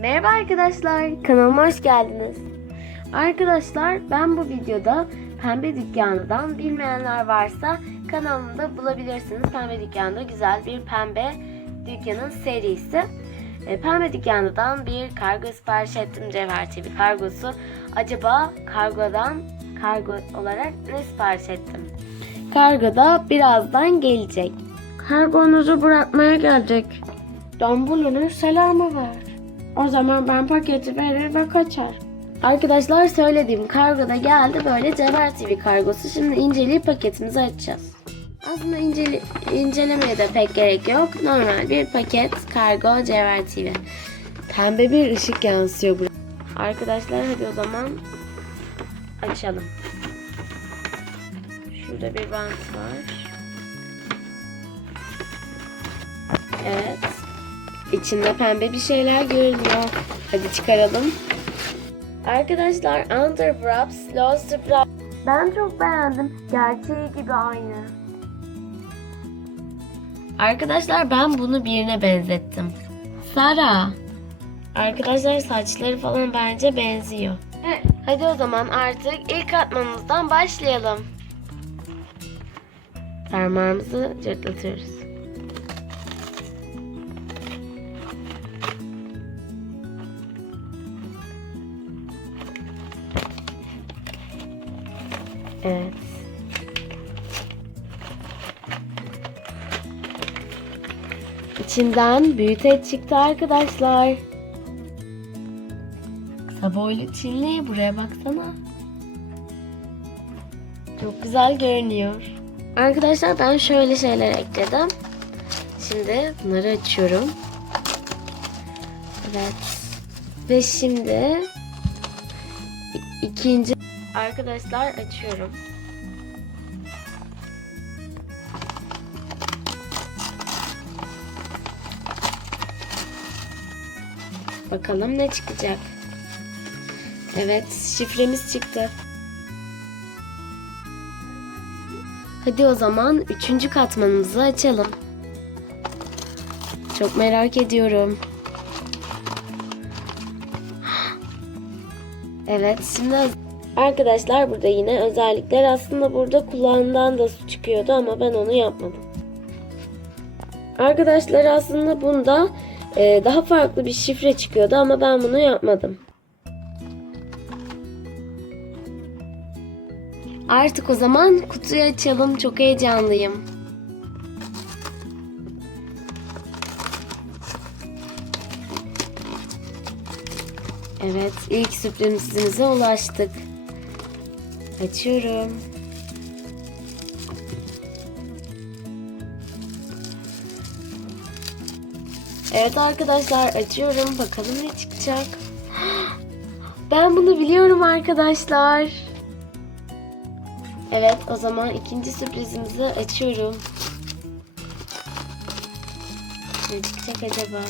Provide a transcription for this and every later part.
Merhaba arkadaşlar, kanalıma hoş geldiniz. Arkadaşlar ben bu videoda Pembe Dükkanı'dan bilmeyenler varsa kanalımda bulabilirsiniz. Pembe Dükkanı'da güzel bir Pembe Dükkanı'nın serisi. E, Pembe Dükkanı'dan bir kargo sipariş ettim Cevher TV kargosu. Acaba kargodan kargo olarak ne sipariş ettim? Kargoda birazdan gelecek. Kargonuzu bırakmaya gelecek. Dumbledore'un selamı var. O zaman ben paketi verir ve kaçar. Arkadaşlar söylediğim kargoda geldi böyle Cevher TV kargosu. Şimdi inceleyip paketimizi açacağız. Aslında incele, incelemeye de pek gerek yok. Normal bir paket kargo Cevher TV. Pembe bir ışık yansıyor buraya. Arkadaşlar hadi o zaman açalım. Şurada bir bant var. Evet. İçinde pembe bir şeyler görünüyor. Hadi çıkaralım. Arkadaşlar Under Wraps Lost Wraps. Ben çok beğendim. Gerçeği gibi aynı. Arkadaşlar ben bunu birine benzettim. Sara. Arkadaşlar saçları falan bence benziyor. Hadi o zaman artık ilk katmanımızdan başlayalım. Parmağımızı cırtlatıyoruz. Evet. İçinden büyüteç çıktı arkadaşlar. Kısa boylu Çinli buraya baksana. Çok güzel görünüyor. Arkadaşlar ben şöyle şeyler ekledim. Şimdi bunları açıyorum. Evet. Ve şimdi ikinci arkadaşlar açıyorum. Bakalım ne çıkacak. Evet, şifremiz çıktı. Hadi o zaman üçüncü katmanımızı açalım. Çok merak ediyorum. Evet, şimdi arkadaşlar burada yine özellikler aslında burada kulağından da su çıkıyordu ama ben onu yapmadım. Arkadaşlar aslında bunda e, daha farklı bir şifre çıkıyordu ama ben bunu yapmadım. Artık o zaman kutuyu açalım. Çok heyecanlıyım. Evet, ilk sürprizimize ulaştık. Açıyorum. Evet arkadaşlar açıyorum. Bakalım ne çıkacak. Ben bunu biliyorum arkadaşlar. Evet o zaman ikinci sürprizimizi açıyorum. Ne çıkacak acaba?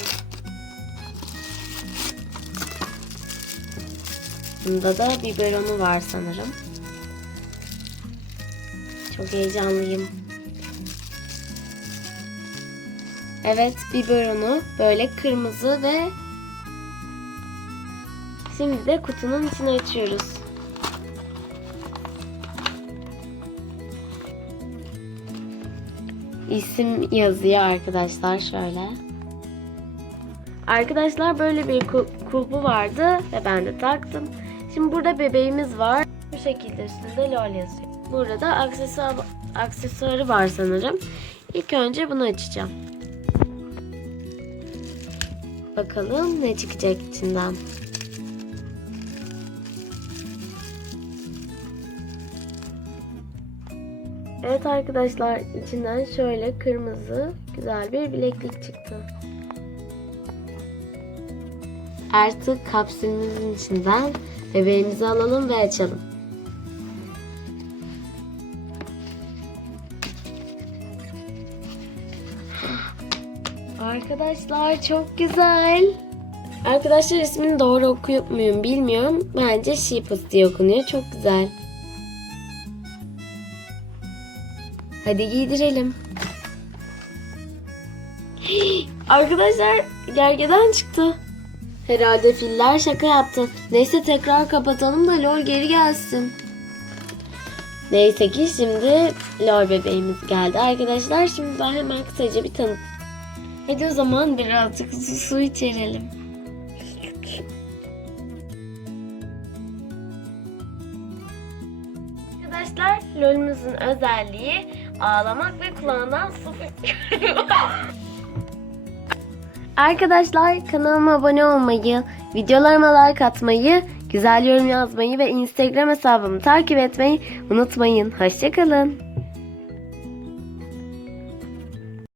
Bunda da biberonu var sanırım. Çok heyecanlıyım. Evet biberonu böyle kırmızı ve şimdi de kutunun içine açıyoruz. İsim yazıyor arkadaşlar şöyle. Arkadaşlar böyle bir kul- kulpu vardı ve ben de taktım. Şimdi burada bebeğimiz var. Şekilde üstünde LOL yazıyor. Burada da aksesuar, aksesuarı var sanırım. İlk önce bunu açacağım. Bakalım ne çıkacak içinden. Evet arkadaşlar içinden şöyle kırmızı güzel bir bileklik çıktı. Artık kapsülümüzün içinden bebeğimizi alalım ve açalım. Arkadaşlar çok güzel. Arkadaşlar ismini doğru okuyor muyum bilmiyorum. Bence Sheepus diye okunuyor. Çok güzel. Hadi giydirelim. Arkadaşlar gergedan çıktı. Herhalde filler şaka yaptı. Neyse tekrar kapatalım da lol geri gelsin. Neyse ki şimdi lol bebeğimiz geldi arkadaşlar. Şimdi ben hemen kısaca bir tanıt. Hadi o zaman birazcık su, su içerelim. Arkadaşlar lolümüzün özelliği ağlamak ve kulağından su. Arkadaşlar kanalıma abone olmayı, videolarıma like atmayı, güzel yorum yazmayı ve Instagram hesabımı takip etmeyi unutmayın. Hoşçakalın.